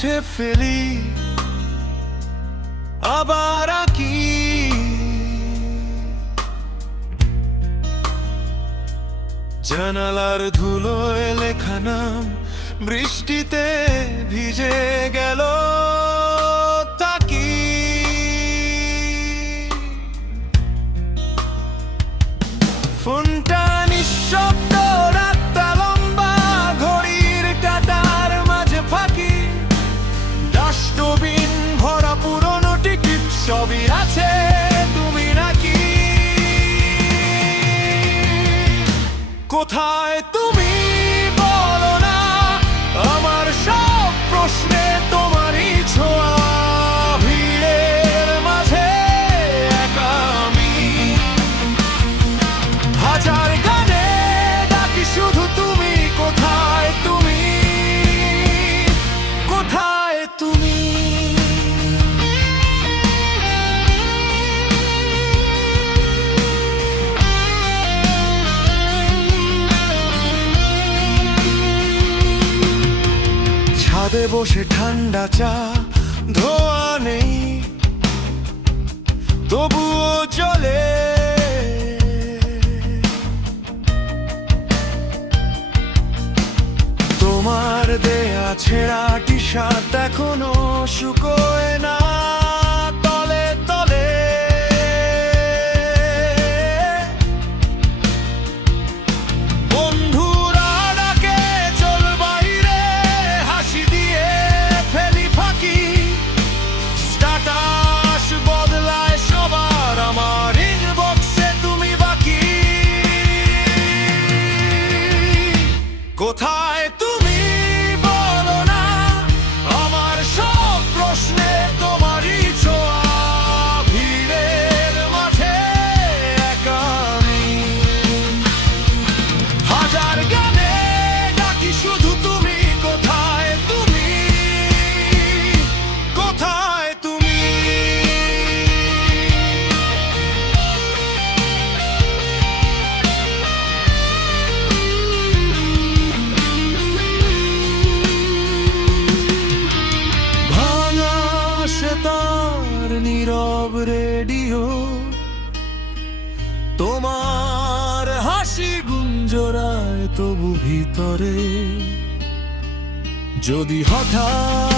মুছে ফেলি আবার আঁকি। জানালার ধুলোয় লেখা নাম বৃষ্টিতে ভিজে গেল তাকি। ফোনটা নিঃশব্দ, রাতটা লম্বা, ঘড়ির কাঁটার মাঝে ফাঁকি। ডাস্টবিন ভরা পুরনো টিকিট, সবই আছে তুমি নাকি। কোথায় তুমি বলো না, আমার সব প্রশ্নে তোমারই ছোঁয়া। ভিড়ের মাঝে একা আমি, হাজার গানে ডাকি শুধু তুমি। কোথায় তুমি, কোথায় তুমি? ছাদে বসে ঠান্ডা চা, ধোয়া নেই তবুও চলে। তোমার দেয়া ছেঁড়া টি শার্ট এখনো শুকোয় না তলে তলে। বন্ধুরা ডাকে চল বাইরে, হাসি দিয়ে ফেলি ফাঁকি। স্ট্যাটাস বদলায় সবার, আমার ইনবক্সে তুমি বাকি। কোথায় তুমি বলো না, আমার সব প্রশ্নে তোমারই ছোঁয়া। ভিড়ের মাঝে একা আমি, হাজার গানে ডাকি শুধু তুমি। কোথায় তুমি, কোথায় তুমি? ভাঙা সে তার নীরব রেডিও, তোমার হাসি গুঞ্জরায় তবু ভিতরে। যদি হঠাৎ